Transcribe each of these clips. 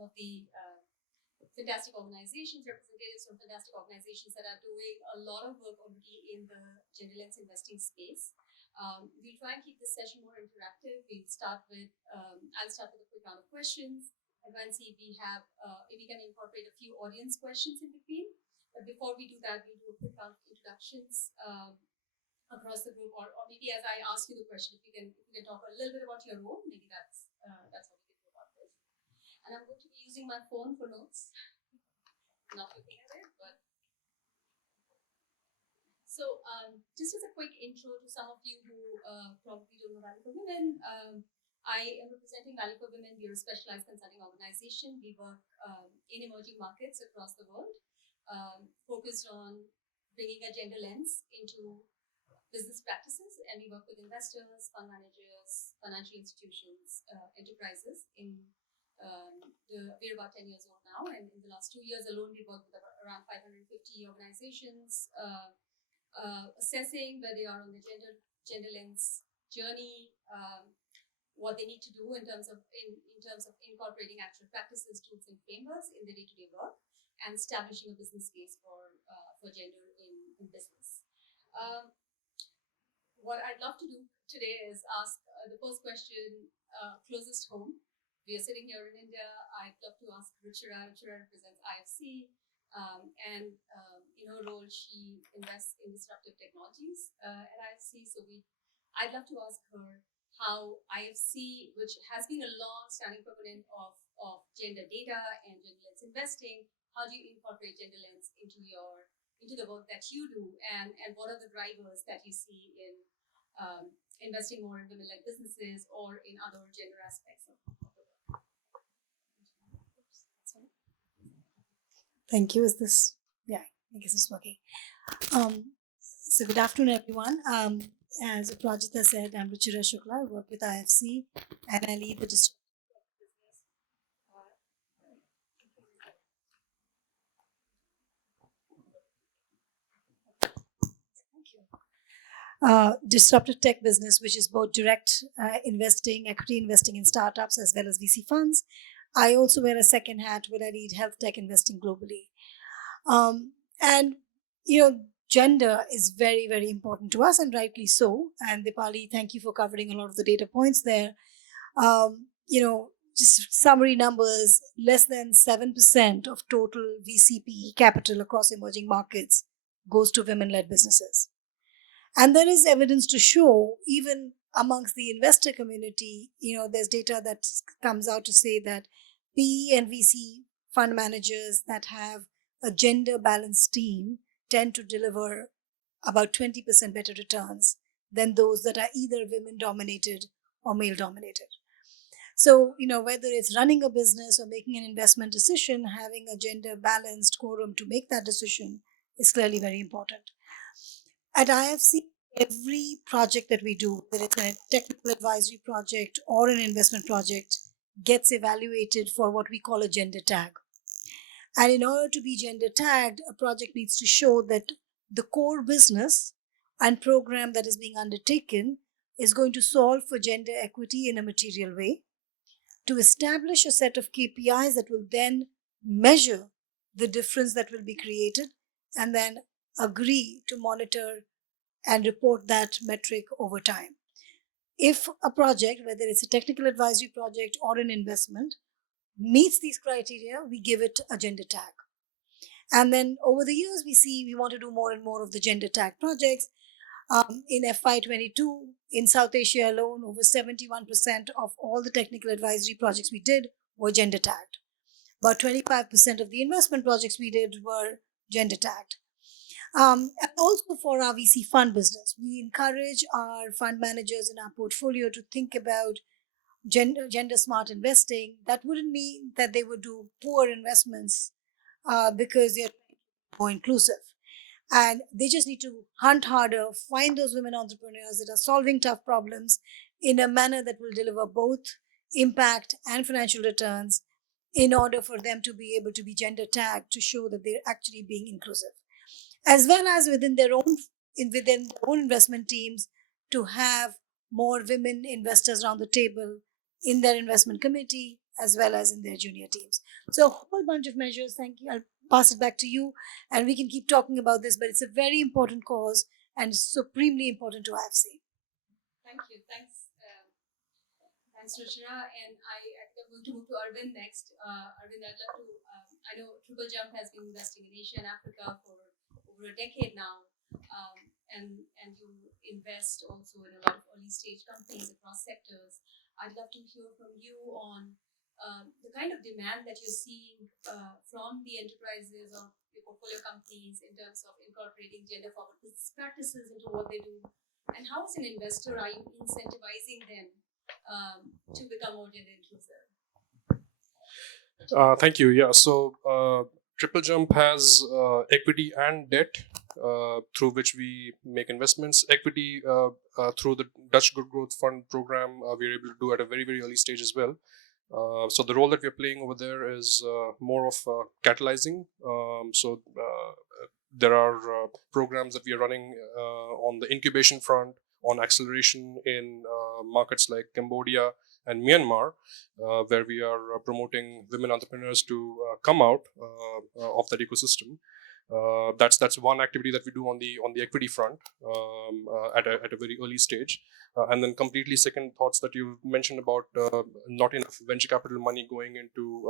some of the fantastic organizations, representatives from fantastic organizations that are doing a lot of work already in the gender lens investing space. We'll try and keep this session more interactive. I'll start with a quick round of questions and try and see if we have, if we can incorporate a few audience questions in between. But before we do that, we'll do a quick round of introductions across the group, or maybe as I ask you the question, if you can talk a little bit about your role, maybe that's what we can do about this. And I'm going to be using my phone for notes. Not looking at it, but so just as a quick intro to some of you who probably don't know Value for Women, I am representing Value for Women. We are a specialized consulting organization. We work in emerging markets across the world, focused on bringing a gender lens into business practices, and we work with investors, fund managers, financial institutions, enterprises. We're about 10 years old now, and in the last 2 years alone, we worked with around 550 organizations, assessing where they are on the gender lens journey, what they need to do in terms of incorporating actual practices, tools, and frameworks in their day-to-day work, and establishing a business case for gender in business. What I'd love to do today is ask the first question closest home. We are sitting here in India. I'd love to ask Ruchira. Ruchira represents IFC, and in her role, she invests in disruptive technologies at IFC. So I'd love to ask her how IFC, which has been a long-standing proponent of gender data and gender lens investing, how do you incorporate gender lens into the work that you do, and what are the drivers that you see in investing more in women-led businesses or in other gender aspects of the work? Thank you. Is this? Yeah, I guess it's working. So good afternoon, everyone. As Aparajita said, I'm Ruchira Shukla. I work with IFC, and I lead the Disruptive disruptive tech business, which is both direct investing, equity investing in startups, as well as VC funds. I also wear a second hat where I lead health tech investing globally. And, gender is very, very important to us, and rightly so. And Dipali, thank you for covering a lot of the data points there. Just summary numbers, less than 7% of total VCP capital across emerging markets goes to women-led businesses. And there is evidence to show, even amongst the investor community, there's data that comes out to say that PE and VC fund managers that have a gender balanced team tend to deliver about 20% better returns than those that are either women dominated or male dominated. So, whether it's running a business or making an investment decision, having a gender balanced quorum to make that decision is clearly very important. At IFC, every project that we do, whether it's a technical advisory project or an investment project, gets evaluated for what we call a gender tag. And in order to be gender tagged, a project needs to show that the core business and program that is being undertaken is going to solve for gender equity in a material way, to establish a set of KPIs that will then measure the difference that will be created, and then agree to monitor and report that metric over time. If a project, whether it's a technical advisory project or an investment, meets these criteria, we give it a gender tag. And then over the years, we want to do more and more of the gender tag projects. In FY22, in South Asia alone, over 71% of all the technical advisory projects we did were gender tagged. About 25% of the investment projects we did were gender tagged. And also for our VC fund business, we encourage our fund managers in our portfolio to think about gender smart investing. That wouldn't mean that they would do poor investments because they're more inclusive. And they just need to hunt harder, find those women entrepreneurs that are solving tough problems in a manner that will deliver both impact and financial returns, in order for them to be able to be gender tagged to show that they're actually being inclusive. As well as within their own investment teams, to have more women investors around the table in their investment committee, as well as in their junior teams. So a whole bunch of measures. Thank you. I'll pass it back to you, and we can keep talking about this, but it's a very important cause and supremely important to IFC. Thank you. Thanks, Ruchira. And I think I'm going to move to Arvind next. Arvind, I'd love to. I know Triple Jump has been investing in Asia and Africa for over a decade now, and you invest also in a lot of early stage companies across sectors. I'd love to hear from you on the kind of demand that you're seeing from the enterprises of your portfolio companies in terms of incorporating gender forward business practices into what they do, and how as an investor are you incentivizing them to become more gender inclusive? Thank you. Yeah, so Triple Jump has equity and debt through which we make investments. Equity through the Dutch Good Growth Fund program, we're able to do at a very, very early stage as well. So the role that we're playing over there is more of catalyzing. So there are programs that we are running on the incubation front, on acceleration in markets like Cambodia and Myanmar, where we are promoting women entrepreneurs to come out of that ecosystem. That's one activity that we do on the equity front at a very early stage. And then completely second thoughts that you mentioned about not enough venture capital money going into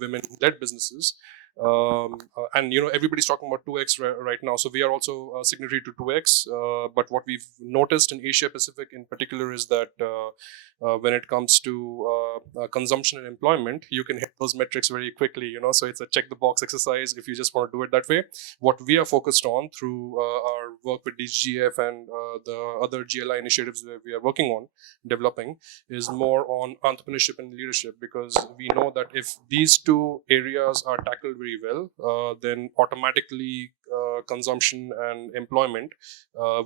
women-led businesses. And everybody's talking about 2x right now, so we are also signatory to 2x. But what we've noticed in Asia Pacific in particular is that when it comes to consumption and employment, you can hit those metrics very quickly. So it's a check the box exercise if you just want to do it that way. What we are focused on through our work with DGF and the other GLI initiatives that we are working on developing is more on entrepreneurship and leadership, because we know that if these two areas are tackled very well, then automatically consumption and employment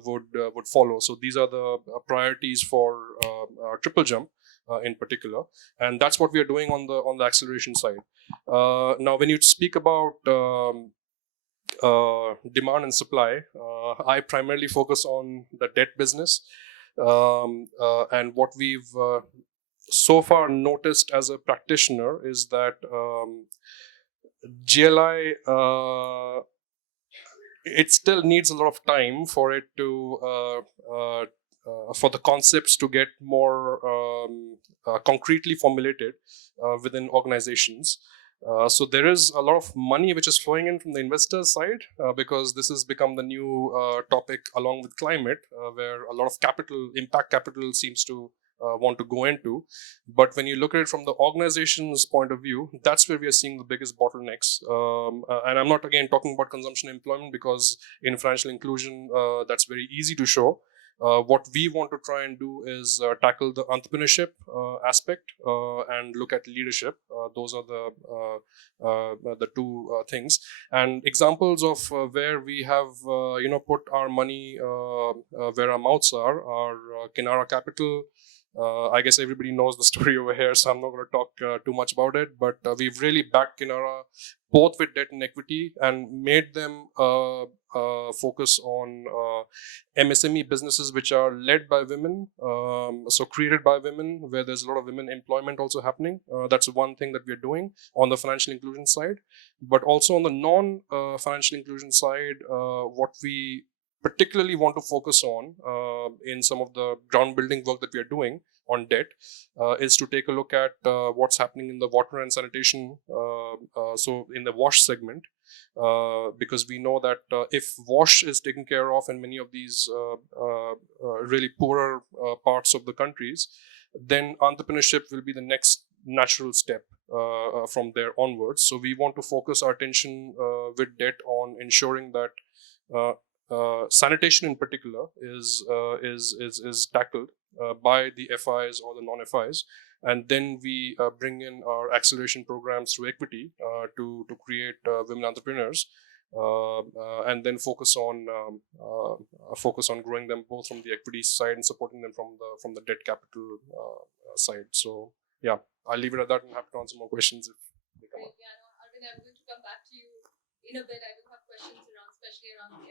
would follow. So these are the priorities for Triple Jump in particular, and that's what we are doing on the acceleration side. Now, when you speak about demand and supply, I primarily focus on the debt business, and what we've so far noticed as a practitioner is that GLI it still needs a lot of time for it to for the concepts to get more concretely formulated within organizations. So there is a lot of money which is flowing in from the investors' side because this has become the new topic along with climate, where a lot of impact capital seems to want to go into. But when you look at it from the organization's point of view, that's where we are seeing the biggest bottlenecks. And I'm not again talking about consumption and employment, because in financial inclusion, that's very easy to show. What we want to try and do is tackle the entrepreneurship aspect and look at leadership. Those are the two things. And examples of where we have put our money where our mouths are Canara Capital. I guess everybody knows the story over here, so I'm not going to talk too much about it. But we've really backed Canara both with debt and equity and made them focus on MSME businesses which are led by women, so created by women, where there's a lot of women employment also happening. That's one thing that we're doing on the financial inclusion side. But also on the non-financial inclusion side, what we particularly want to focus on in some of the ground building work that we are doing on debt is to take a look at what's happening in the water and sanitation, so in the wash segment, because we know that if wash is taken care of in many of these really poorer parts of the countries, then entrepreneurship will be the next natural step from there onwards. So we want to focus our attention with debt on ensuring that sanitation in particular is tackled by the FIs or the non-FIs, and then we bring in our acceleration programs through equity to create women entrepreneurs, and then focus on growing them both from the equity side and supporting them from the debt capital side. So yeah, I'll leave it at that and happy to answer more questions if they come up. Yeah, no, Arvind, I'm going to come back to you in a bit. I will have questions especially around the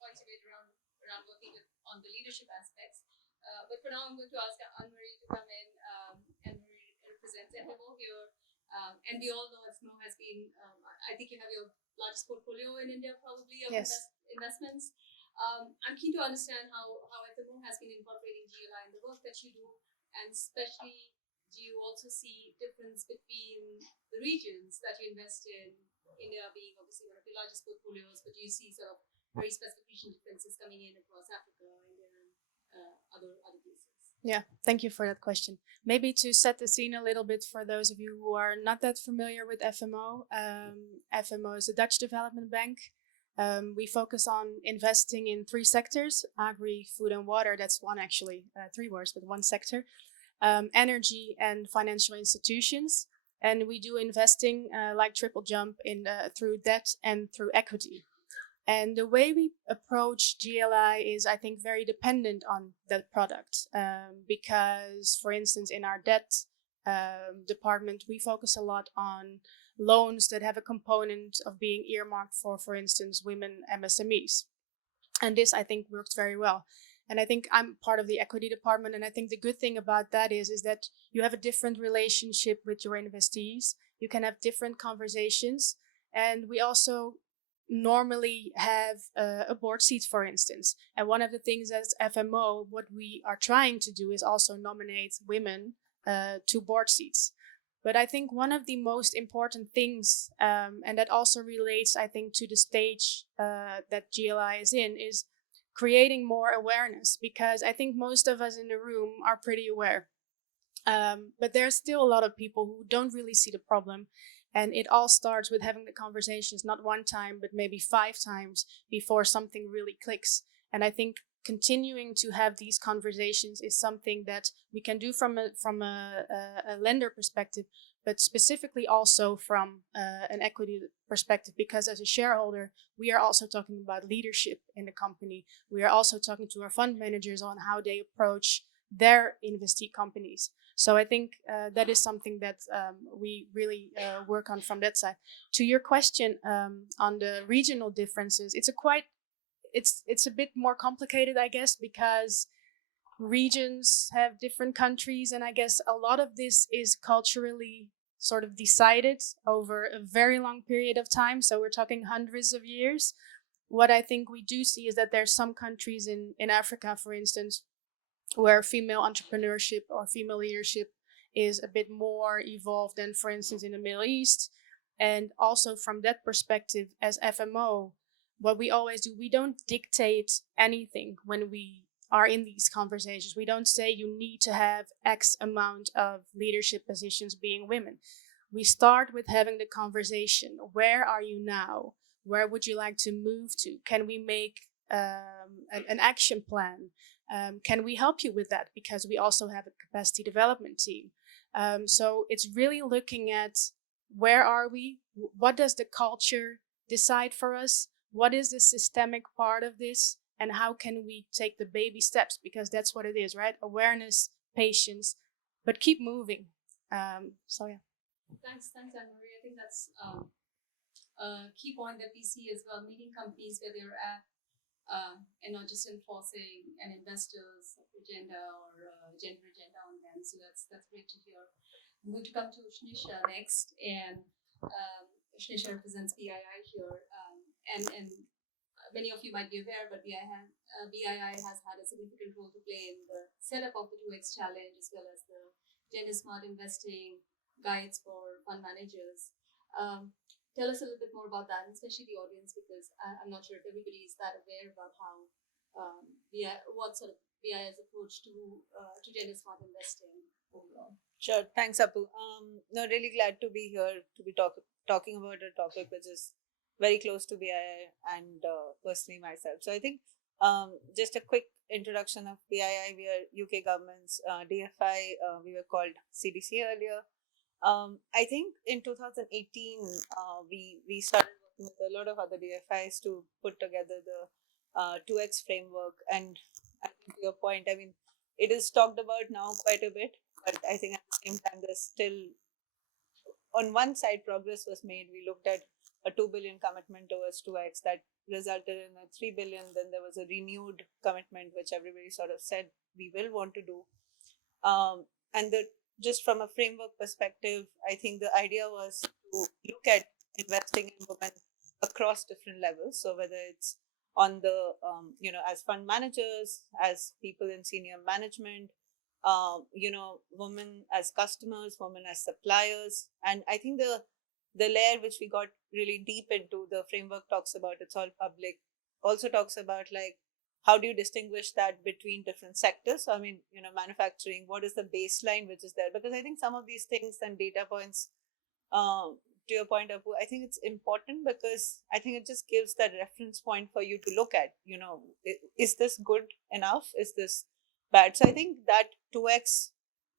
points you made around working on the leadership aspects. But for now, I'm going to ask Annemarie to come in. Annemarie, here. And we all know FMO has been, I think you have your largest portfolio in India probably of Yes. investments. I'm keen to understand how FMO has been incorporating GLI in the work that you do, and especially do you also see difference between the regions that you invest in, India being obviously one of your largest portfolios, but do you see sort of very specific regional differences coming in across Africa, India, and other places? Yeah, thank you for that question. Maybe to set the scene a little bit for those of you who are not that familiar with FMO, FMO is a Dutch development bank. We focus on investing in 3 sectors: agri, food, and water. That's one actually, 3 words, but one sector. Energy and financial institutions. And we do investing like Triple Jump in through debt and through equity. And the way we approach GLI is, I think, very dependent on that product. Because, for instance, in our debt department, we focus a lot on loans that have a component of being earmarked for instance, women MSMEs. And this, I think, works very well. And I think I'm part of the equity department. And I think the good thing about that is that you have a different relationship with your investees. You can have different conversations. And we also normally have a board seat, for instance. And one of the things as FMO, what we are trying to do is also nominate women to board seats. But I think one of the most important things, and that also relates, I think, to the stage that GLI is in, is creating more awareness. Because I think most of us in the room are pretty aware. But there's still a lot of people who don't really see the problem. And it all starts with having the conversations, not 1 time, but maybe 5 times before something really clicks. And I think continuing to have these conversations is something that we can do from a lender perspective, but specifically also from an equity perspective, because as a shareholder, we are also talking about leadership in the company. We are also talking to our fund managers on how they approach their investee companies. So I think that is something that we really work on from that side. To your question on the regional differences, it's a bit more complicated, I guess, because regions have different countries, and I guess a lot of this is culturally sort of decided over a very long period of time. So we're talking hundreds of years. What I think we do see is that there's some countries in Africa, for instance, where female entrepreneurship or female leadership is a bit more evolved than, for instance, in the Middle East. And also from that perspective, as FMO, what we always do, we don't dictate anything when we are in these conversations. We don't say you need to have X amount of leadership positions being women. We start with having the conversation. Where are you now? Where would you like to move to? Can we make an action plan? Can we help you with that? Because we also have a capacity development team. So it's really looking at where are we? What does the culture decide for us? What is the systemic part of this? And how can we take the baby steps? Because that's what it is, right? Awareness, patience, but keep moving. So yeah. Thanks, Annemarie. I think that's a key point that we see as well, meeting companies where they're at, and not just enforcing an investor's agenda or gender agenda on them. So that's great to hear. I'm going to come to Ushnisha next, and Ushnisha represents BII here, and many of you might be aware, but BII has had a significant role to play in the setup of the 2X challenge, as well as the gender smart investing guides for fund managers. Tell us a little bit more about that, and especially the audience, because I'm not sure if everybody is that aware about how what sort of BII's approach to gender smart investing overall. Sure. Thanks, Apu. No, really glad to be here to be talking about a topic which is very close to BII and personally myself. So I think just a quick introduction of BII. We are UK government's DFI. We were called CDC earlier. I think in 2018 we started working with a lot of other DFIs to put together the 2X framework. And I think to your point, I mean, it is talked about now quite a bit, but I think at the same time there's still, on one side, progress was made. We looked at a 2 billion commitment towards 2X that resulted in a 3 billion. Then there was a renewed commitment, which everybody sort of said we will want to do. And the just from a framework perspective, I think the idea was to look at investing in women across different levels. So whether it's on the, as fund managers, as people in senior management, women as customers, women as suppliers. And I think the layer which we got really deep into, the framework talks about, it's all public, also talks about like, how do you distinguish that between different sectors? So, I mean, manufacturing, what is the baseline which is there? Because I think some of these things and data points, to your point, Apu, I think it's important because I think it just gives that reference point for you to look at, is this good enough? Is this bad? So I think that 2x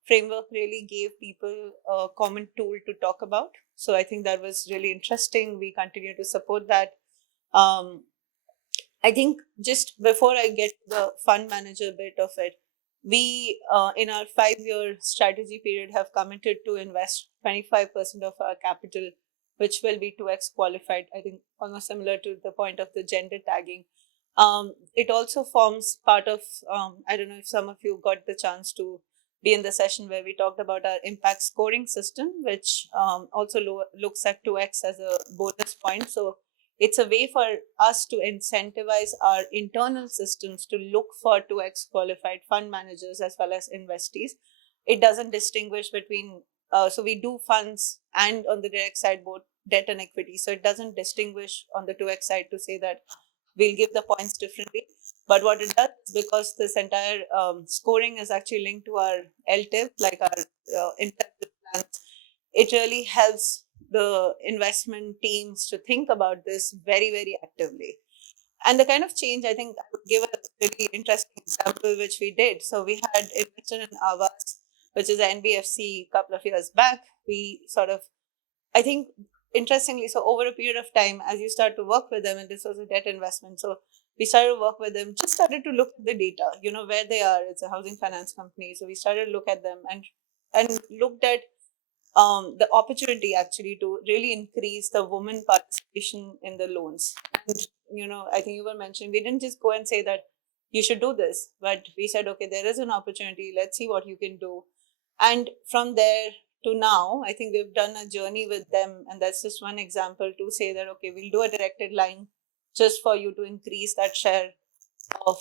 framework really gave people a common tool to talk about. So I think that was really interesting. We continue to support that. I think just before I get the fund manager bit of it, we in our 5-year strategy period have committed to invest 25% of our capital, which will be 2x qualified. I think almost similar to the point of the gender tagging. It also forms part of, I don't know if some of you got the chance to be in the session where we talked about our impact scoring system, which also looks at 2x as a bonus point. So it's a way for us to incentivize our internal systems to look for 2x qualified fund managers as well as investees. It doesn't distinguish between, so we do funds and on the direct side, both debt and equity. So it doesn't distinguish on the 2x side to say that we'll give the points differently. But what it does, because this entire scoring is actually linked to our LTIP, like our incentive plans, it really helps the investment teams to think about this very, very actively. And the kind of change, I think I would give a really interesting example, which we did. So we had invested in Avas, which is an NBFC, a couple of years back. We sort of, I think, interestingly, so over a period of time, as you start to work with them, and this was a debt investment, so we started to work with them, just started to look at the data, where they are. It's a housing finance company. So we started to look at them and looked at the opportunity actually to really increase the women participation in the loans. And, I think you were mentioning, we didn't just go and say that you should do this, but we said, okay, there is an opportunity. Let's see what you can do. And from there to now, I think we've done a journey with them. And that's just one example to say that, okay, we'll do a directed line just for you to increase that share of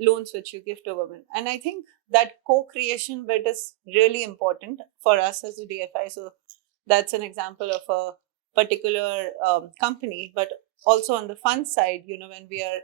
loans which you give to women. And I think that co-creation bit is really important for us as a DFI. So that's an example of a particular company. But also on the fund side, when we are,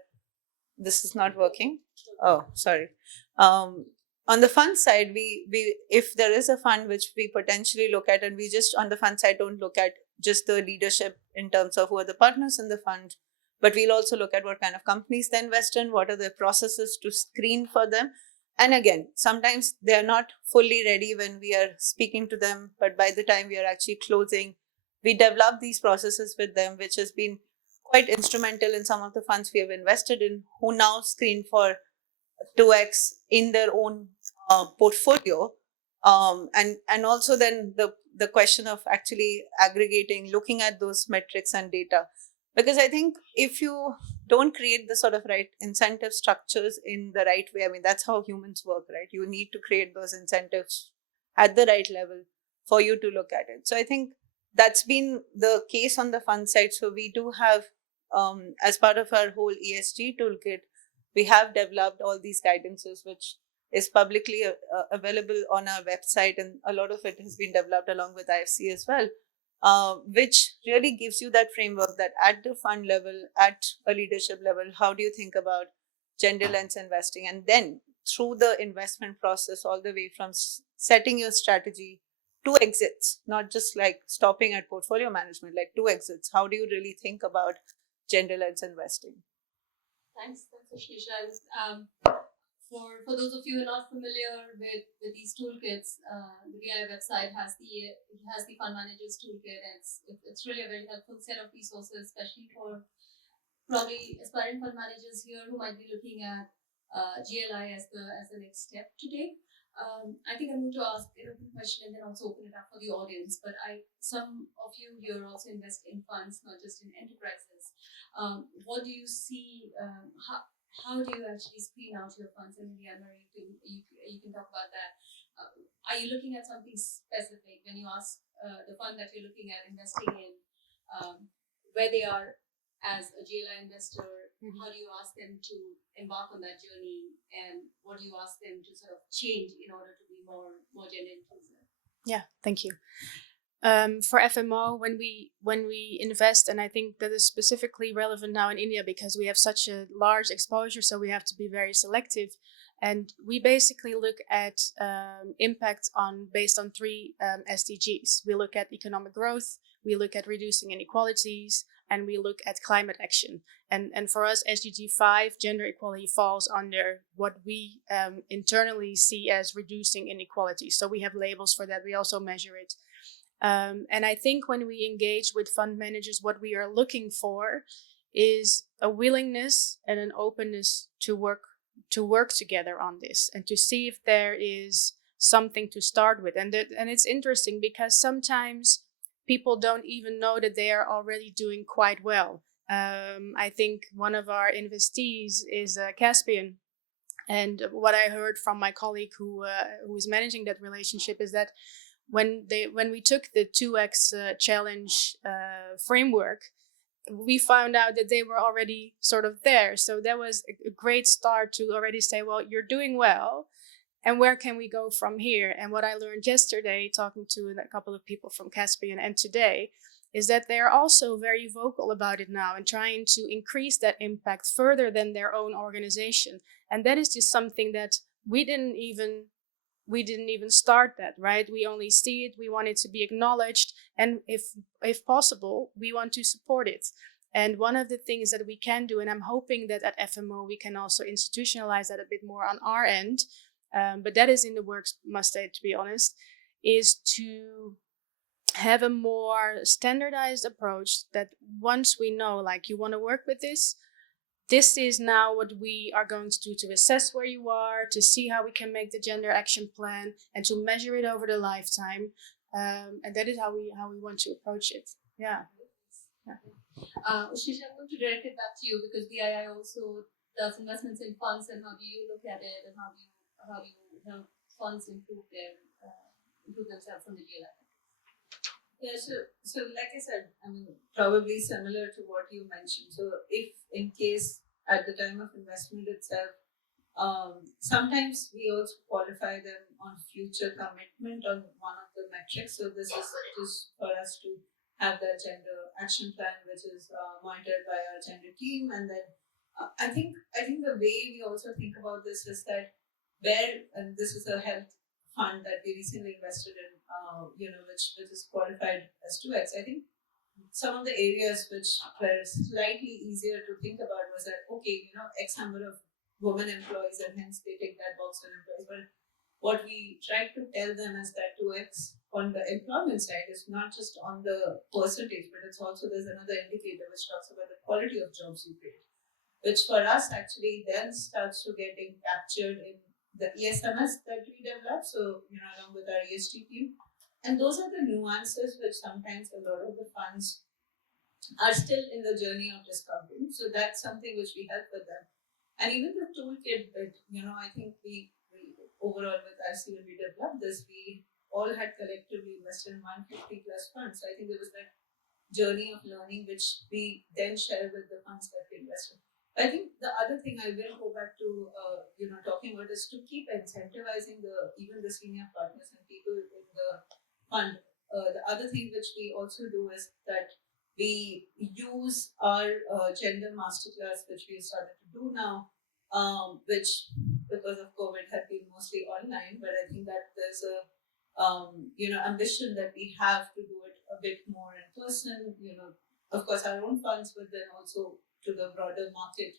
this is not working. Oh, sorry. On the fund side, we if there is a fund which we potentially look at, and we just on the fund side don't look at just the leadership in terms of who are the partners in the fund, but we'll also look at what kind of companies they invest in, what are the processes to screen for them. And again, sometimes they are not fully ready when we are speaking to them, but by the time we are actually closing, we develop these processes with them, which has been quite instrumental in some of the funds we have invested in, who now screen for 2x in their own portfolio. And also then the question of actually aggregating, looking at those metrics and data. Because I think if you don't create the sort of right incentive structures in the right way, I mean, that's how humans work, right? You need to create those incentives at the right level for you to look at it. So I think that's been the case on the fund side. So we do have, as part of our whole ESG toolkit, we have developed all these guidances, which is publicly available on our website. And a lot of it has been developed along with IFC as well. Which really gives you that framework that at the fund level, at a leadership level, how do you think about gender lens investing? And then through the investment process, all the way from setting your strategy to exits, not just like stopping at portfolio management, like to exits. How do you really think about gender lens investing? Thanks, Ushnisha. For those of you who are not familiar with these toolkits, the BI website has the fund managers toolkit, and it's really a very helpful set of resources, especially for probably aspiring fund managers here who might be looking at GLI as the next step today. I think I'm going to ask a question and then also open it up for the audience. But some of you here also invest in funds, not just in enterprises. What do you see? How do you actually screen out your funds? And maybe Annemarie, you can talk about that. are you looking at something specific when you ask the fund that you're looking at investing in, where they are as a JLI investor? Mhm. How do you ask them to embark on that journey, and what do you ask them to sort of change in order to be more gender inclusive? Yeah, thank you. For FMO, when we invest, and I think that is specifically relevant now in India because we have such a large exposure, so we have to be very selective. And we basically look at impact based on three SDGs. We look at economic growth, we look at reducing inequalities, and we look at climate action. And for us, SDG 5, gender equality, falls under what we internally see as reducing inequality. So we have labels for that. We also measure it. And I think when we engage with fund managers, what we are looking for is a willingness and an openness to work together on this and to see if there is something to start with. And it's interesting because sometimes people don't even know that they are already doing quite well. I think one of our investees is Caspian. And what I heard from my colleague who is managing that relationship is that when we took the 2X challenge framework, we found out that they were already sort of there. So that was a great start to already say, well, you're doing well, and where can we go from here? And what I learned yesterday, talking to a couple of people from Caspian and today, is that they are also very vocal about it now and trying to increase that impact further than their own organization. And that is just something that we didn't even start that, right? We only see it, we want it to be acknowledged, and if possible, we want to support it. And one of the things that we can do, and I'm hoping that at FMO we can also institutionalize that a bit more on our end, but that is in the works, must say, to be honest, is to have a more standardized approach that once we know, like, you want to work with this is now what we are going to do to assess where you are, to see how we can make the gender action plan, and to measure it over the lifetime. And that is how we want to approach it. Yeah. Ushnisha, I'm going to direct it back to you because BII also does investments in funds, and how do you look at it, and how do you help funds improve themselves from the JLI? Yeah, so like I said, I mean, probably similar to what you mentioned. So if in case at the time of investment itself, sometimes we also qualify them on future commitment on one of the metrics. So this is just for us to have that gender action plan, which is monitored by our gender team. And then I think the way we also think about this is that and this is a health fund that we recently invested in, which is qualified as 2X. I think some of the areas which were slightly easier to think about was that, okay, X number of women employees, and hence they take that box on employees. But what we tried to tell them is that 2X on the employment side is not just on the percentage, but it's also, there's another indicator which talks about the quality of jobs you create, which for us actually then starts to getting captured in the ESMS that we develop, so along with our ESG team. And those are the nuances which sometimes a lot of the funds are still in the journey of discovering. So that's something which we help with them. And even the toolkit bit, I think we overall with IC, when we developed this, we all had collectively invested in 150 plus funds. So I think there was that journey of learning which we then share with the funds that we invested. I think the other thing I will go back to, talking about is to keep incentivizing even the senior partners and people in the fund. The other thing which we also do is that we use our gender masterclass, which we started to do now, which because of COVID had been mostly online, but I think that there's a ambition that we have to do it a bit more in person. Of course, our own funds, but then also to the broader market,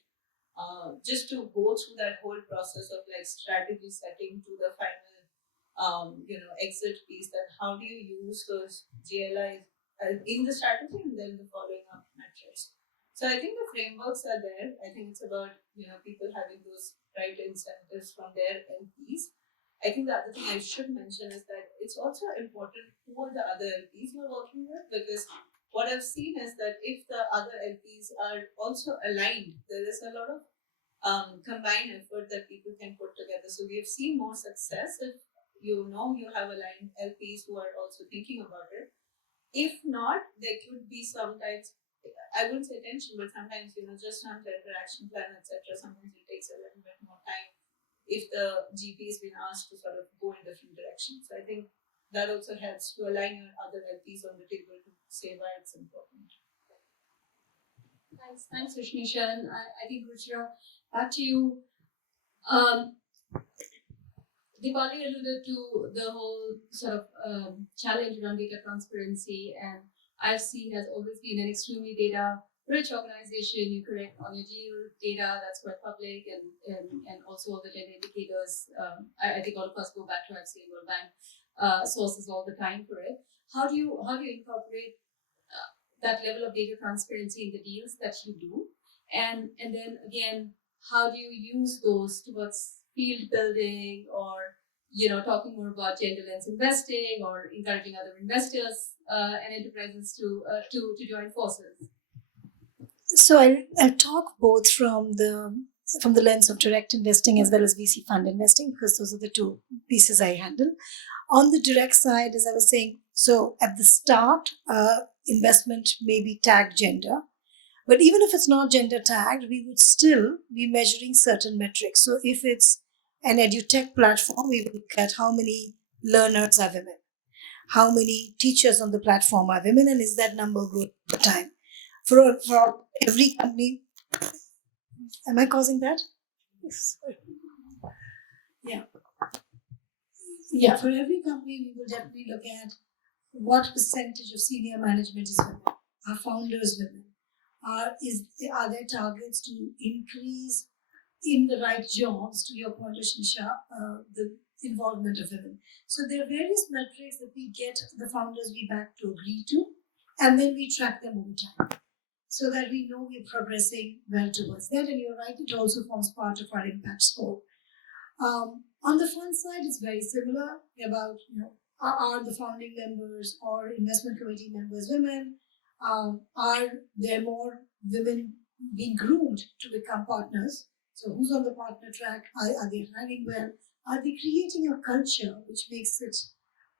just to go through that whole process of like strategy setting to the final, exit piece. That how do you use those GLIs in the strategy and then the following up metrics. So I think the frameworks are there. I think it's about people having those right incentives from their LPs. I think the other thing I should mention is that it's also important who are the other LPs you're working with, because what I've seen is that if the other LPs are also aligned, there is a lot of combined effort that people can put together. So we have seen more success if you have aligned LPs who are also thinking about it. If not, there could be sometimes, I wouldn't say tension, but sometimes, just on the interaction plan, etc. Sometimes it takes a little bit more time if the GP has been asked to sort of go in different directions. So I think that also helps to align your other LPs on the table to say why it's important. Thanks, Ushnisha. And I think, Ruchira, back to you. Dipali alluded to the whole sort of challenge around data transparency, and IFC has always been an extremely data-rich organization. You correct on your deal data that's quite public, and also all the data indicators. I think all of us go back to IFC and World Bank sources all the time for it. How do you incorporate that level of data transparency in the deals that you do, and then again, how do you use those towards field building, or talking more about gender lens investing, or encouraging other investors and enterprises to join forces? So I'll talk both from the lens of direct investing as well as VC fund investing, because those are the two pieces I handle. On the direct side, as I was saying, so at the start, investment may be tagged gender. But even if it's not gender tagged, we would still be measuring certain metrics. So if it's an edutech platform, we will look at how many learners are women, how many teachers on the platform are women, and is that number growing over time? For every company, am I causing that? Yeah. For every company, we will definitely look at what percentage of senior management is women, are founders women. Are there targets to increase in the right jobs, to your point, Ushnisha, the involvement of women? So there are various metrics that we get the founders we back to agree to, and then we track them over time so that we know we're progressing well towards that. And you're right, it also forms part of our impact score. On the fund side, it's very similar about, are the founding members or investment committee members women? Are there more women being groomed to become partners? So who's on the partner track? Are they hiring well? Are they creating a culture which makes it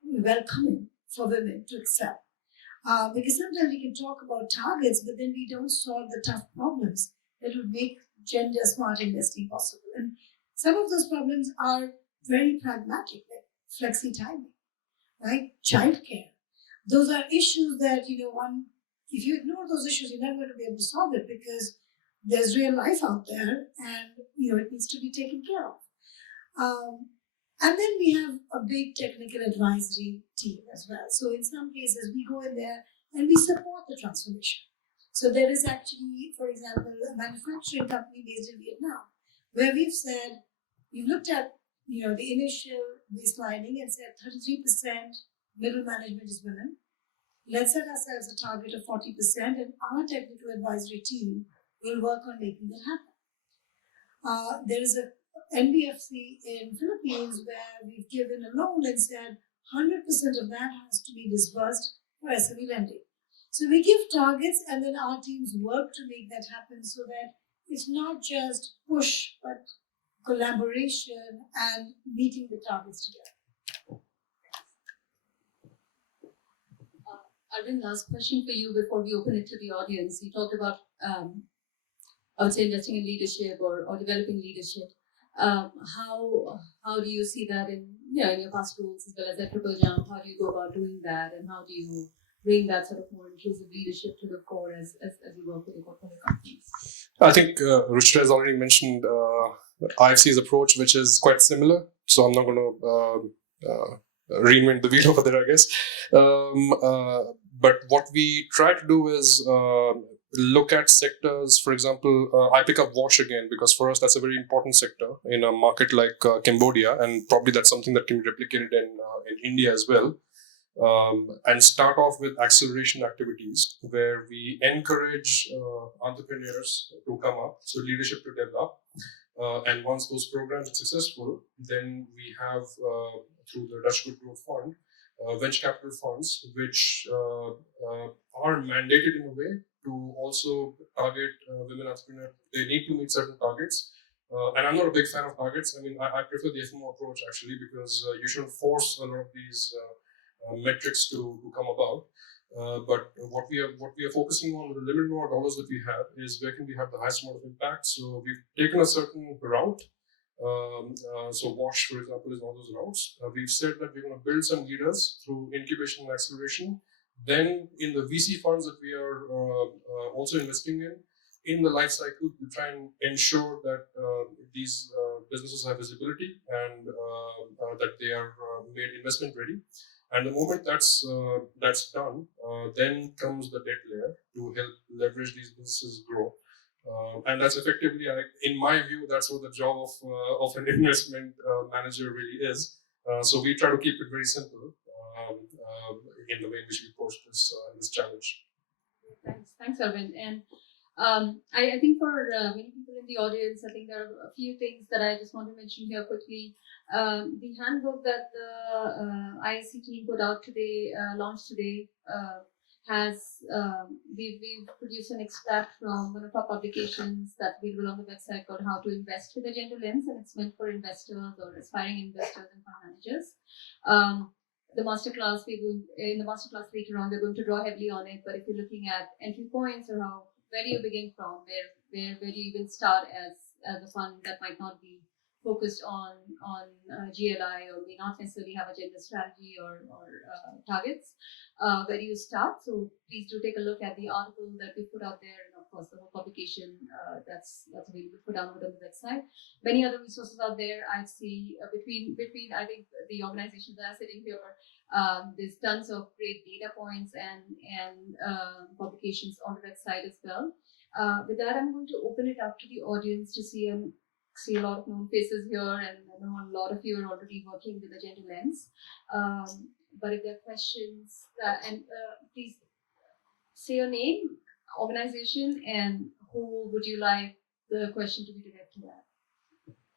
welcoming for women to excel? Because sometimes we can talk about targets, but then we don't solve the tough problems that would make gender smart investing possible. And some of those problems are very pragmatic, like flexi timing, right? Childcare. Those are issues that, if you ignore those issues, you're never going to be able to solve it, because there's real life out there, and it needs to be taken care of. And then we have a big technical advisory team as well. So in some cases, we go in there and we support the transformation. So there is actually, for example, a manufacturing company based in Vietnam, where we've looked at the initial baselining and said 33% middle management is women. Let's set ourselves a target of 40%, and our technical advisory team will work on making that happen. There is a NBFC in Philippines where we've given a loan and said 100% of that has to be disbursed for SME lending. So we give targets, and then our teams work to make that happen, so that it's not just push, but collaboration and meeting the targets together. Arvind, last question for you before we open it to the audience. You talked about, I would say, investing in leadership or developing leadership. How do you see that in your past roles as well as at Triple Jump? How do you go about doing that, and how do you bring that sort of more inclusive leadership to the core as you work with the portfolio companies? I think Ruchira has already mentioned IFC's approach, which is quite similar. So I'm not going to reinvent the wheel over there, I guess. But what we try to do is look at sectors. For example, I pick up wash again, because for us that's a very important sector in a market like Cambodia, and probably that's something that can be replicated in India as well. And start off with acceleration activities where we encourage entrepreneurs to come up, so leadership to develop. And once those programs are successful, then we have, through the Dutch Good Growth Fund, venture capital funds, which are mandated in a way to also target women entrepreneurs. They need to meet certain targets. And I'm not a big fan of targets. I mean, I prefer the FMO approach actually, because you shouldn't force a lot of these metrics to come about. But what we are focusing on with the limited amount of dollars that we have is where can we have the highest amount of impact. So we've taken a certain route. So Ghosh, for example, is one of those routes. We've said that we're going to build some leaders through incubation and acceleration. Then in the VC funds that we are also investing in the life cycle, we try and ensure that these businesses have visibility and that they are made investment ready. And the moment that's done, then comes the debt layer to help leverage these businesses grow. And that's effectively, in my view, that's what the job of an investment manager really is. So we try to keep it very simple in the way in which we approach this challenge. Thanks, Arvind. And I think for many people in the audience, I think there are a few things that I just want to mention here quickly. The handbook that the ISC team put out today, launched today, has we've produced an extract from one of our publications that's available on the website called How to Invest with a Gender Lens, and it's meant for investors or aspiring investors and fund managers. The masterclass in the masterclass later on, we're going to draw heavily on it. But if you're looking at entry points or where do you begin from, where do you even start as a fund that might not be focused on GLI or may not necessarily have a gender strategy or targets, where do you start? So please do take a look at the article that we put out there, and of course the whole publication that's available for download on the website. Many other resources out there. I see between I think the organizations that are sitting here, there's tons of great data points and publications on the website as well. With that, I'm going to open it up to the audience to see a lot of known faces here, and I know a lot of you are already working with a gender lens. But if there are questions, please say your name, organization, and who would you like the question to be directed at.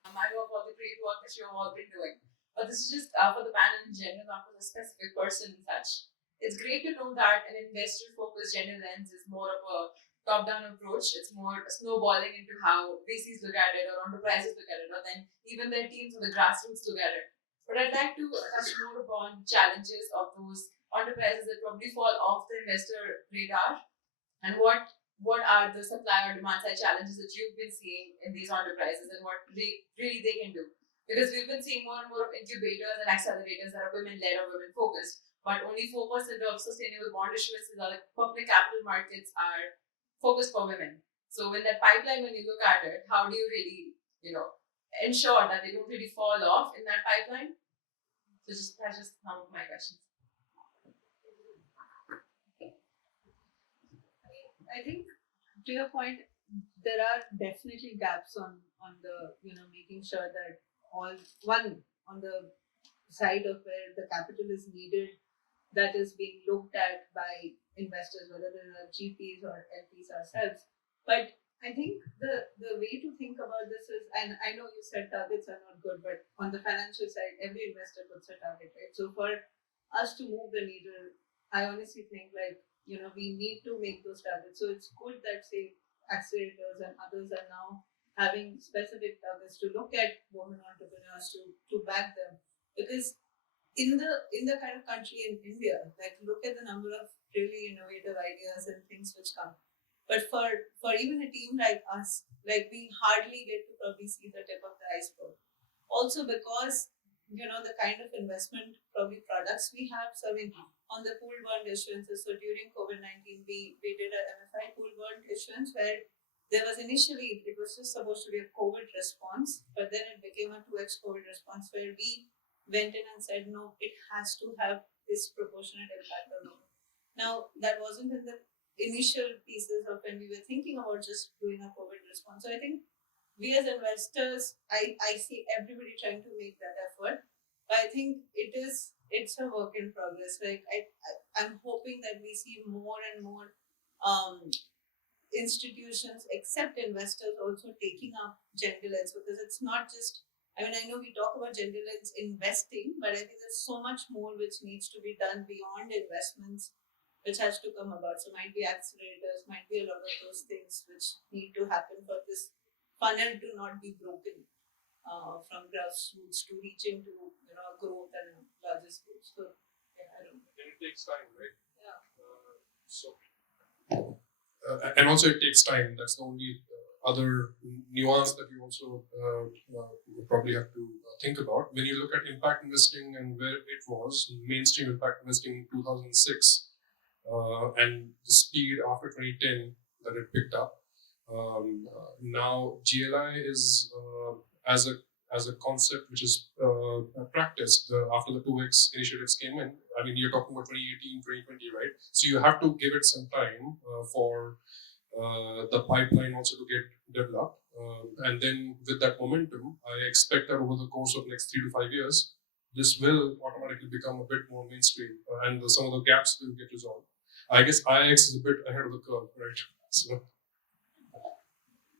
I know about the great work that you've all been doing, but this is just for the panel in general, not for the specific person and such. It's great to know that an investor-focused gender lens is more of a top-down approach. It's more snowballing into how VCs look at it, or enterprises look at it, or then even their teams or the grassroots look at it. But I'd like to touch more upon challenges of those enterprises that probably fall off the investor radar, and what are the supply or demand side challenges that you've been seeing in these enterprises, and what really they can do. Because we've been seeing more and more of incubators and accelerators that are women-led or women-focused, but only 4% of sustainable bond issuances or the public capital markets are focused for women. So in that pipeline, when you look at it, how do you really, ensure that they don't really fall off in that pipeline? So that's just some of my questions. I think, to your point, there are definitely gaps on the making sure that on the side of where the capital is needed, that is being looked at by investors, whether they're GPs or LPs ourselves. But I think the way to think about this is, and I know you said targets are not good, but on the financial side, every investor puts a target, right? So for us to move the needle, I honestly think we need to make those targets. So it's good that, say, accelerators and others are now having specific targets to look at women entrepreneurs to back them, because in the kind of country in India, look at the number of really innovative ideas and things which come. But for even a team like us, we hardly get to probably see the tip of the iceberg. Also because the kind of investment probably products we have. So on the pool bond issuances, so during COVID-19, we did a MFI pool bond issuance where there was initially, it was just supposed to be a COVID response, but then it became a 2x COVID response where we went in and said, no, it has to have disproportionate impact on women. Now, that wasn't in the initial pieces of when we were thinking about just doing a COVID response. So I think we as investors, I see everybody trying to make that effort, but I think it's a work in progress. I'm hoping that we see more and more institutions, except investors, also taking up gender lens, because it's not just, I know we talk about gender lens investing, but I think there's so much more which needs to be done beyond investments, which has to come about. So might be accelerators, might be a lot of those things which need to happen for funnel to not be broken from grassroots to reach into growth and larger scale. So I don't know. And it takes time, right? Yeah. And also it takes time. That's the only other nuance that you also probably have to think about. When you look at impact investing and where it was, mainstream impact investing in 2006, and the speed after 2010 that it picked up. Now GLI is as a concept which is practiced after the 2X initiatives came in. I mean, you're talking about 2018, 2020, right? So you have to give it some time for the pipeline also to get developed. And then with that momentum, I expect that over the course of next 3 to 5 years, this will automatically become a bit more mainstream and some of the gaps will get resolved. I guess IX is a bit ahead of the curve, right? So.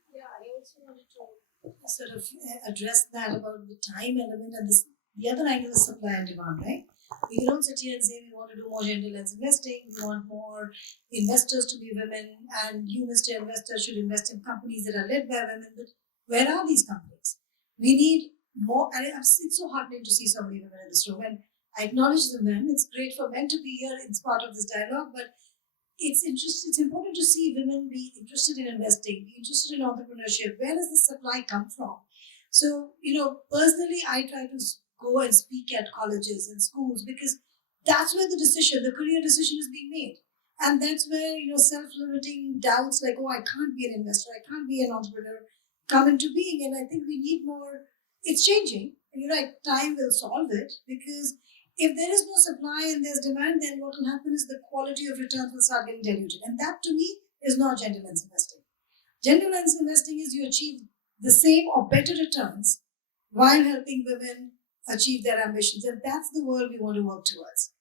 Yeah, I also wanted to sort of address that about the time element and the other angle is supply and demand, right? We can all sit here and say we want to do more gender-lens investing, we want more investors to be women, and you, Mr. Investor, should invest in companies that are led by women. But where are these companies? We need more, and it's so heartening to see so many women in this room. And I acknowledge the men. It's great for men to be here. It's part of this dialogue, but it's important to see women be interested in investing, be interested in entrepreneurship. Where does the supply come from? So, personally, I try to go and speak at colleges and schools because that's where the career decision is being made. And that's where, self-limiting doubts like, oh, I can't be an investor, I can't be an entrepreneur, come into being. And I think we need more. It's changing. And you're right, time will solve it because if there is no supply and there's demand, then what will happen is the quality of returns will start getting diluted. And that, to me, is not gender lens investing. Gender lens investing is you achieve the same or better returns while helping women achieve their ambitions. And that's the world we want to work towards.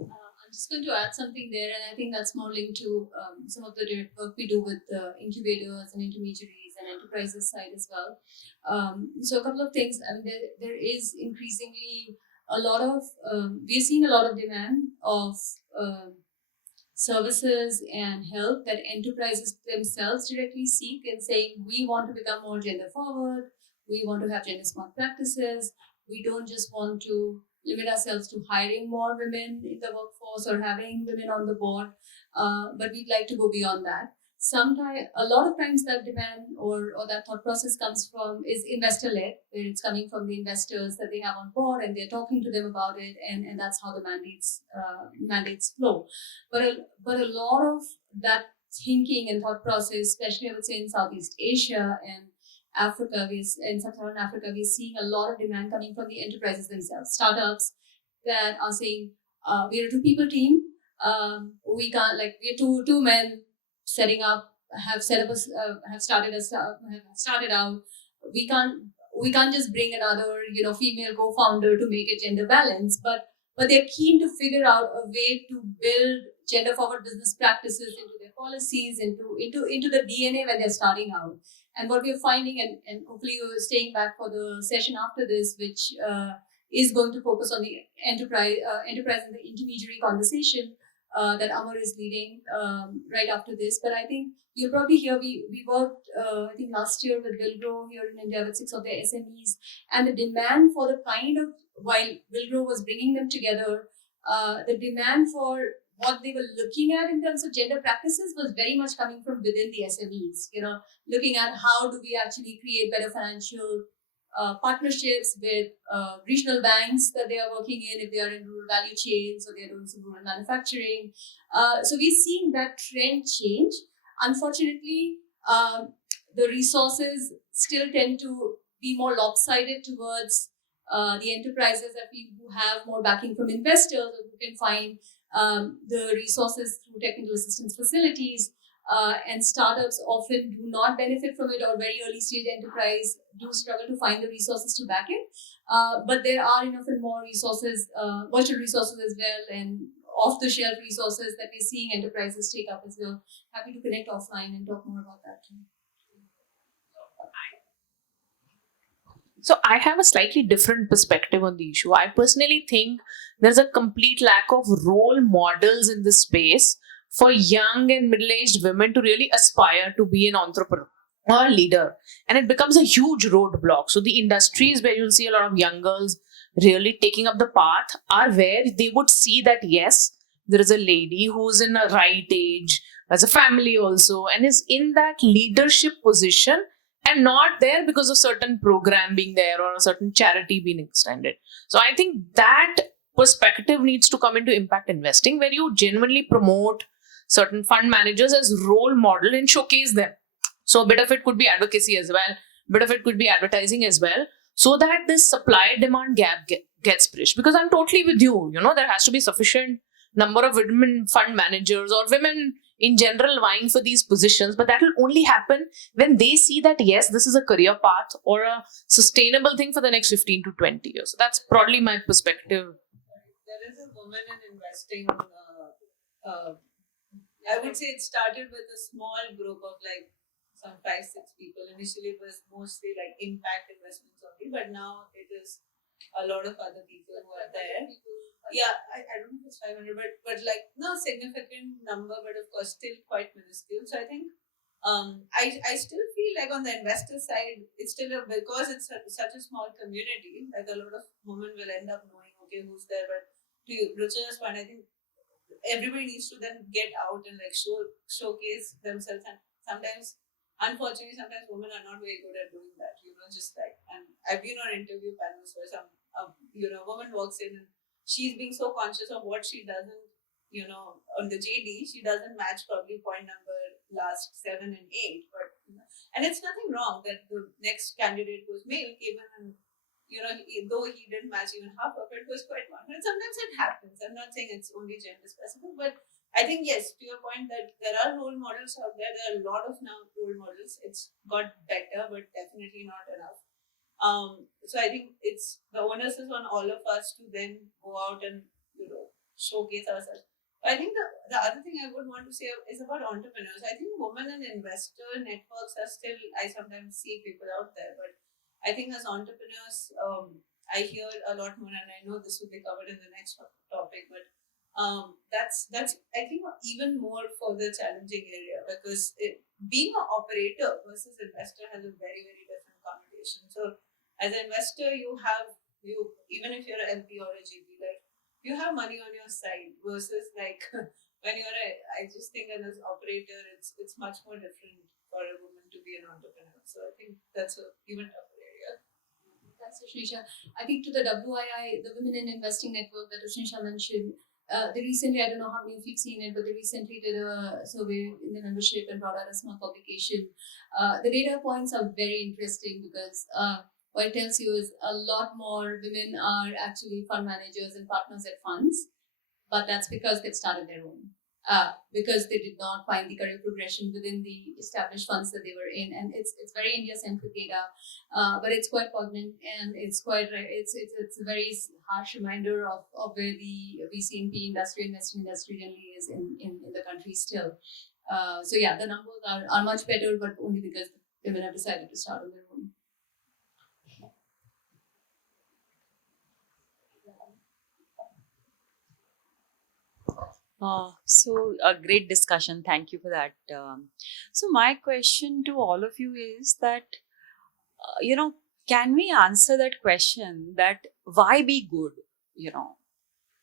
I'm just going to add something there, and I think that's more linked to some of the work we do with incubators and intermediaries and enterprises side as well. So a couple of things. I mean, there is increasingly a lot of, we're seeing a lot of demand of services and help that enterprises themselves directly seek and saying, we want to become more gender forward, we want to have gender smart practices, we don't just want to limit ourselves to hiring more women in the workforce or having women on the board, but we'd like to go beyond that. A lot of times that demand or that thought process is investor-led, where it's coming from the investors that they have on board and they're talking to them about it, and that's how the mandates flow. But a lot of that thinking and thought process, especially I would say in Southeast Asia and Africa, in Sub-Saharan Africa, we're seeing a lot of demand coming from the enterprises themselves, startups that are saying, we're a 2-people team. We're two men setting up, have started out. We can't just bring another, female co-founder to make it gender balanced, but they're keen to figure out a way to build gender forward business practices into their policies, into the DNA when they're starting out. And what we're finding, and hopefully you're staying back for the session after this, which is going to focus on the enterprise and the intermediary conversation that Amar is leading right after this. But I think you'll probably hear, we worked, I think last year with Wilgrow here in India with 6 of their SMEs, and the demand for the kind of, while Wilgrow was bringing them together, the demand for what they were looking at in terms of gender practices was very much coming from within the SMEs, looking at how do we actually create better financial partnerships with regional banks that they are working in, if they are in rural value chains or they're doing some rural manufacturing. So we're seeing that trend change. Unfortunately, the resources still tend to be more lopsided towards the enterprises that who have more backing from investors or who can find the resources through technical assistance facilities, and startups often do not benefit from it, or very early stage enterprise do struggle to find the resources to back it. But there are enough and more resources, virtual resources as well, and off-the-shelf resources that we're seeing enterprises take up as well. Happy to connect offline and talk more about that too. So I have a slightly different perspective on the issue. I personally think there's a complete lack of role models in this space for young and middle-aged women to really aspire to be an entrepreneur, or a leader, and it becomes a huge roadblock. So the industries where you'll see a lot of young girls really taking up the path are where they would see that yes, there is a lady who's in a right age, has a family also, and is in that leadership position, and not there because of certain program being there or a certain charity being extended. So I think that perspective needs to come into impact investing, where you genuinely promote certain fund managers as role model and showcase them. So a bit of it could be advocacy as well, a bit of it could be advertising as well, so that this supply demand gap gets bridged. Because I'm totally with you, there has to be sufficient number of women fund managers or women in general vying for these positions, but that will only happen when they see that yes, this is a career path or a sustainable thing for the next 15 to 20 years. So that's broadly my perspective. There is a woman in investing. I would say it started with a small group of like some 5-6 people. Initially, it was mostly like impact investments only, but now it is a lot of other people who are there. Yeah, I don't know if it's 500, but like no significant number, but of course still quite minuscule. So I think I still feel like on the investor side, it's still because it's such a small community, like a lot of women will end up knowing okay who's there. But to Ruchira's point, I think everybody needs to then get out and like showcase themselves, and sometimes unfortunately sometimes women are not very good at doing that, just like, and I've been on interview panels where some woman walks in and she's being so conscious of what she doesn't, on the JD she doesn't match probably point number last 7 and 8, but and it's nothing wrong that the next candidate was male came in and though he didn't match even half of it, was quite confident. Sometimes it happens. I'm not saying it's only gender specific, but I think yes, to your point that there are role models out there. There are a lot of now role models. It's got better, but definitely not enough. So I think it's the onus is on all of us to then go out and showcase ourselves. I think the other thing I would want to say is about entrepreneurs. I think women and investor networks are still, I sometimes see people out there, but I think as entrepreneurs, I hear a lot more, and I know this will be covered in the next topic, but that's I think even more further challenging area, because being an operator versus investor has a very, very different connotation. So as an investor, you even if you're an LP or a GP, like you have money on your side, versus like when I just think as an operator, it's much more different for a woman to be an entrepreneur. So I think that's a even tougher area. Thanks, Ushnisha. I think to the WII, the Women in Investing Network that Ushnisha mentioned, they recently, I don't know how many of you've seen it, but they recently did a survey in the membership and brought out a small publication. The data points are very interesting because what it tells you is a lot more women are actually fund managers and partners at funds, but that's because they've started their own. Because they did not find the career progression within the established funds that they were in, and it's very India-centric data, but it's quite poignant, and it's a very harsh reminder of where the VC and PE industry, investing industry generally is in the country still. So yeah, the numbers are much better, but only because the women have decided to start on their own. So a great discussion. Thank you for that. So my question to all of you is that, can we answer that question that why be good?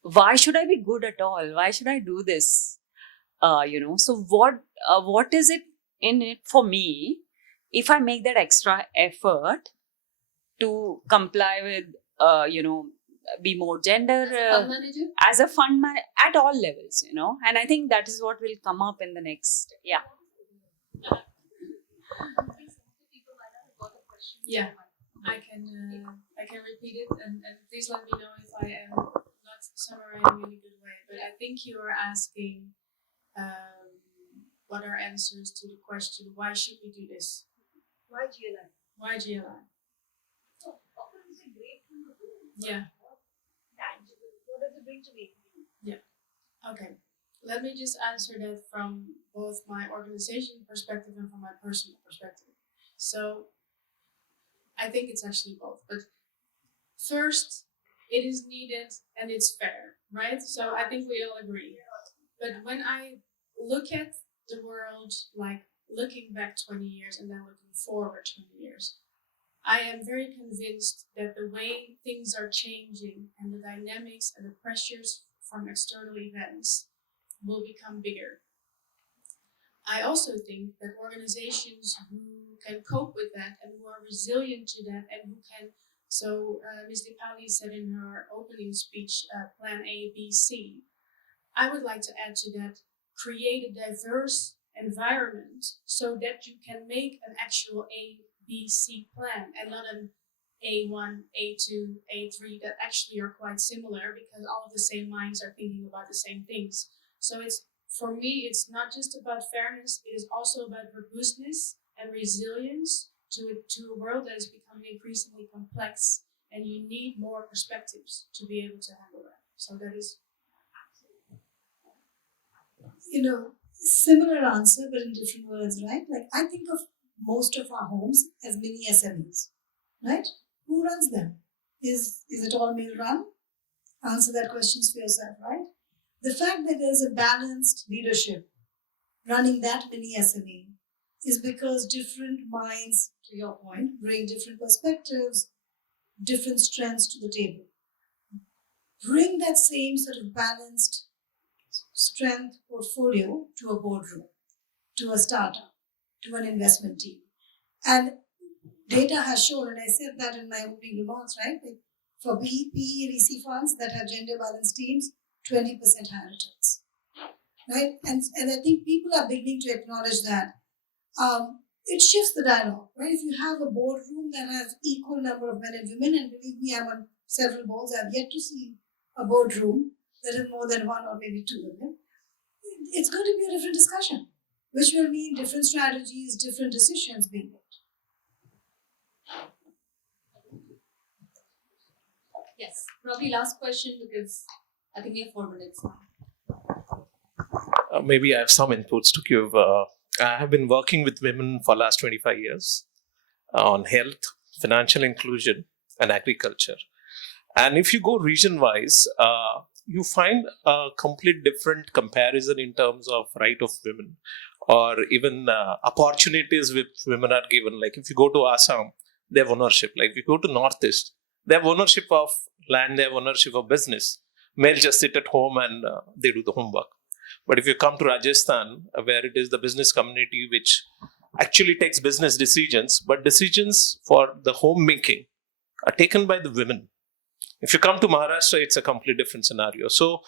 Why should I be good at all? Why should I do this? So what is it in it for me if I make that extra effort to comply with, be more gender as a fund manager at all levels, and I think that is what will come up in the next. Yeah, I can repeat it, and please let me know if I am not summarizing in a good way. But I think you are asking what are answers to the question, why should we do this? Why GLI? Why GLI? So, often it's a great thing to do. Yeah. Tangible. What does it bring to me? Yeah. Okay. Let me just answer that from both my organization perspective and from my personal perspective. So, I think it's actually both. But first, it is needed and it's fair, right? So I think we all agree. But when I look at the world like looking back 20 years and then looking forward 20 years, I am very convinced that the way things are changing and the dynamics and the pressures from external events will become bigger. I also think that organizations who can cope with that and who are resilient to that and who can, Ms. Dipali said in her opening speech, plan A, B, C. I would like to add to that, create a diverse environment so that you can make an actual A, B, C plan and not an A1, A2, A3 that actually are quite similar because all of the same minds are thinking about the same things. So for me, it's not just about fairness, it is also about robustness and resilience to a world that is becoming increasingly complex, and you need more perspectives to be able to handle that. So that is... Similar answer, but in different words, right? Like, I think of most of our homes as mini SMEs, right? Who runs them? Is it all male run? Answer that question for yourself, right? The fact that there's a balanced leadership running that mini SME is because different minds, to your point, bring different perspectives, different strengths to the table. Bring that same sort of balanced strength portfolio to a boardroom, to a startup, to an investment team. And data has shown, and I said that in my opening remarks, right? Like for PE and VC funds that have gender balanced teams, 20% higher returns, right? And I think people are beginning to acknowledge that. It shifts the dialogue, right? If you have a boardroom that has equal number of men and women, and believe me, I'm on several boards, I've yet to see a boardroom that is more than one or maybe two women. It's going to be a different discussion, which will mean different strategies, different decisions being made. Yes, probably last question because I think we have 4 minutes now. Maybe I have some inputs to give. I have been working with women for the last 25 years on health, financial inclusion, and agriculture. And if you go region-wise, you find a complete different comparison in terms of right of women or even opportunities which women are given. Like if you go to Assam, they have ownership. Like if you go to Northeast, they have ownership of land, they have ownership of business. Males just sit at home and they do the homework. But if you come to Rajasthan, where it is the business community which actually takes business decisions, but decisions for the homemaking are taken by the women. If you come to Maharashtra, it's a completely different scenario. So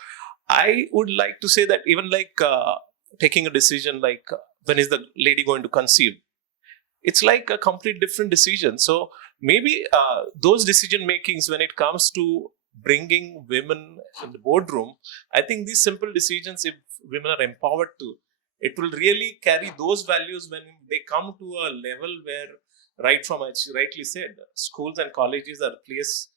I would like to say that even like taking a decision like when is the lady going to conceive, it's like a complete different decision. So maybe those decision makings when it comes to bringing women in the boardroom, I think these simple decisions, if women are empowered to, it will really carry those values when they come to a level where, right from, as you rightly said, schools and colleges are a place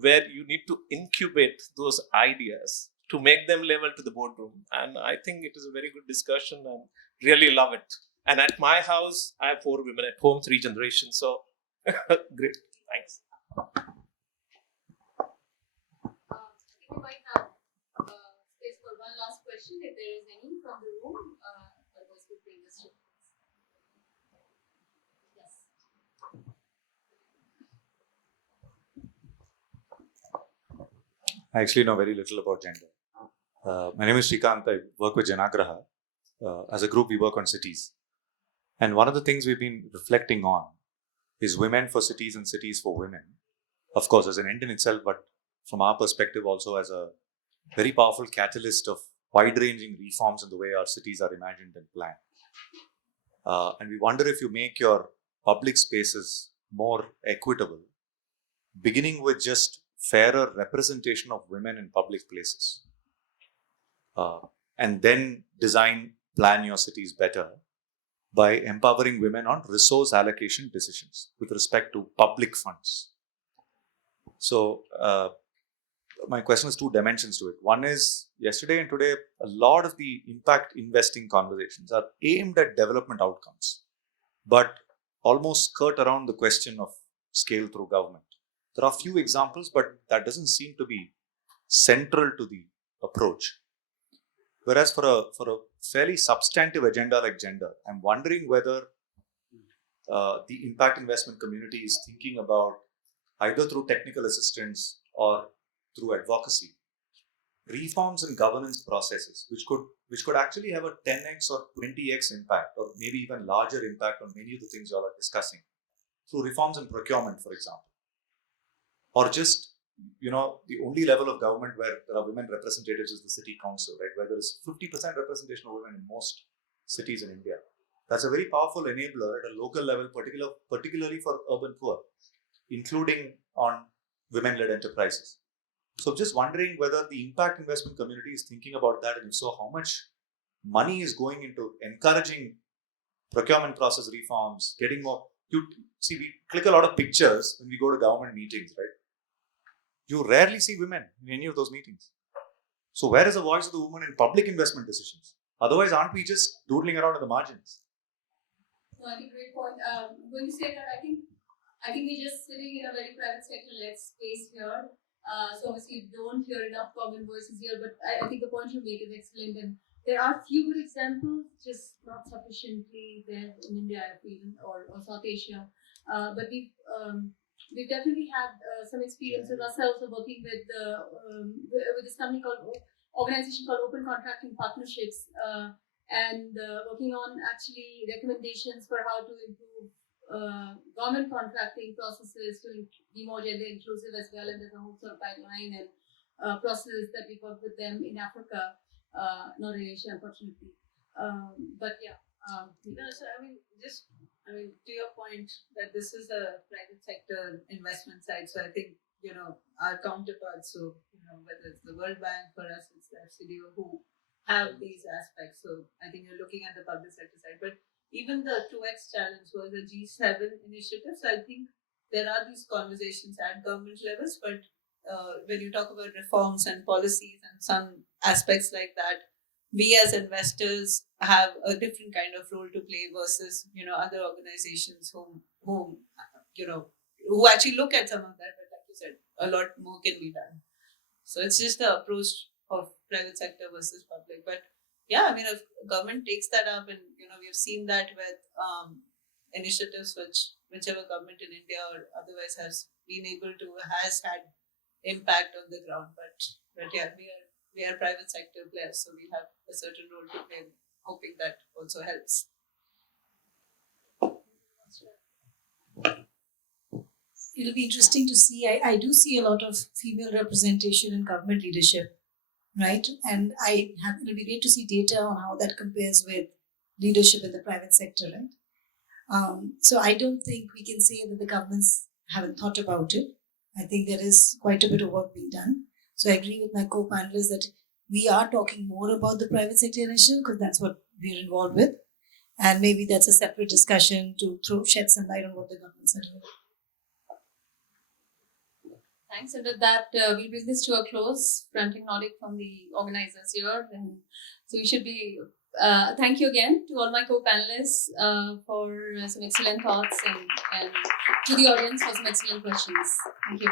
where you need to incubate those ideas to make them level to the boardroom. And I think it is a very good discussion and really love it. And at my house, I have 4 women at home, 3 generations. So great. Thanks. We might have space for one last question if there is any from the room. Otherwise, we'll bring this to yes. I actually know very little about gender. My name is Shrikant. I work with Janagraha. As a group, we work on cities. And one of the things we've been reflecting on is women for cities and cities for women. Of course, as an end in itself, but from our perspective also as a very powerful catalyst of wide-ranging reforms in the way our cities are imagined and planned. And we wonder if you make your public spaces more equitable, beginning with just fairer representation of women in public places. And then plan your cities better by empowering women on resource allocation decisions with respect to public funds. So my question has 2 dimensions to it. One is, yesterday and today, a lot of the impact investing conversations are aimed at development outcomes, but almost skirt around the question of scale through government. There are a few examples, but that doesn't seem to be central to the approach. Whereas for a fairly substantive agenda like gender, I'm wondering whether the impact investment community is thinking about, either through technical assistance or through advocacy, reforms in governance processes which could actually have a 10x or 20x impact, or maybe even larger impact on many of the things you all are discussing, through reforms in procurement, for example, or just the only level of government where there are women representatives is the city council, right? Where there is 50% representation of women in most cities in India. That's a very powerful enabler at a local level, particularly for urban poor, including on women-led enterprises. So just wondering whether the impact investment community is thinking about that, and if so, how much money is going into encouraging procurement process reforms, getting more. We click a lot of pictures when we go to government meetings, right? You rarely see women in any of those meetings. So where is the voice of the woman in public investment decisions? Otherwise, aren't we just doodling around at the margins? No, I think great point. When you say that, I think we're just sitting in a very private sector-led space here. So obviously, you don't hear enough common voices here. But I think the point you make is excellent, and there are few good examples, just not sufficiently there in India, I feel, or South Asia. But we've definitely had some experiences ourselves of working with this company organization called Open Contracting Partnerships, and working on actually recommendations for how to improve government contracting processes to be more gender inclusive as well. And there's a whole sort of pipeline and process that we work with them in Africa, not in Asia, unfortunately. But yeah. So to your point that this is a private sector investment side, so I think our counterparts, so whether it's the World Bank, for us it's the FCDO, who have these aspects. So I think you're looking at the public sector side, but even the 2X challenge was a G7 initiative. So I think there are these conversations at government levels, but when you talk about reforms and policies and some aspects like that, we as investors have a different kind of role to play versus other organizations who actually look at some of that. But like you said, a lot more can be done. So it's just the approach of private sector versus public. But yeah, if government takes that up, and we've seen that with initiatives whichever government in India or otherwise has had impact on the ground. But yeah, we are private sector players, so we have a certain role to play, hoping that also helps. It'll be interesting to see. I do see a lot of female representation in government leadership, right? And it'll be great to see data on how that compares with leadership in the private sector, right? So I don't think we can say that the governments haven't thought about it. I think there is quite a bit of work being done. So I agree with my co-panelists that we are talking more about the private sector initiative because that's what we're involved with. And maybe that's a separate discussion to shed some light on what the governments are doing. Thanks. And with that, we'll bring this to a close. Frantic nodding from the organizers here. And so we should be, thank you again to all my co-panelists for some excellent thoughts, and to the audience for some excellent questions. Thank you.